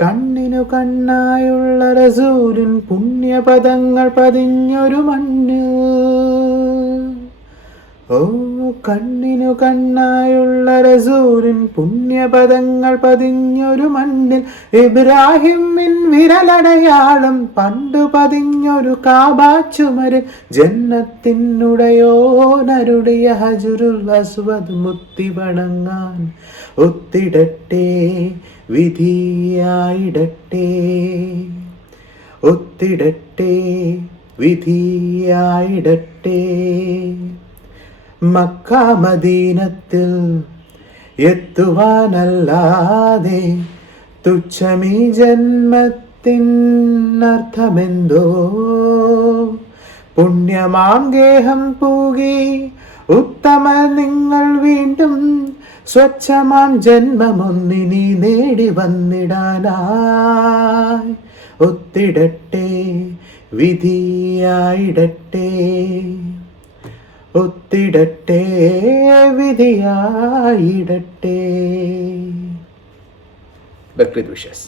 കണ്ണിനു കണ്ണായുള്ള റസൂലിൻ പുണ്യപദങ്ങൾ പതിഞ്ഞൊരു മണ്ണ്. ഓ കണ്ണിനു കണ്ണായുള്ള റസൂലിൻ പുണ്യപദങ്ങൾ പതിഞ്ഞൊരു മണ്ണിൽ ഇബ്രാഹിമിൻ വിരലടയാളം പണ്ടു പതിഞ്ഞൊരു കാബാച്ചുമരിൽ ജന്നത്തിനുടയോനരുളിയ ഹജറുൽ അസ്വദ് മുത്തി വണങ്ങാൻ ഒത്തിടട്ടെ വിധിയായിടട്ടെ, ഒത്തിടട്ടെ വിധിയായിടട്ടെ. മക്ക മദീനത്തിൽ എത്തുവാനല്ലാതെ തുച്ഛമീ ജന്മത്തിനർത്ഥമെന്തോ. പുണ്യമാം ഗേഹം പൂകി ഉത്തമ നിങ്ങൾ വീണ്ടും സ്വച്ഛമാം ജന്മമൊന്നിനി നേടി വന്നിടാനായി ഒത്തിടട്ടെ വിധിയായിടട്ടെ, ഒത്തിടട്ടെ വിധിയായിടട്ടെ. ബക്രീദ് വിഷസ്.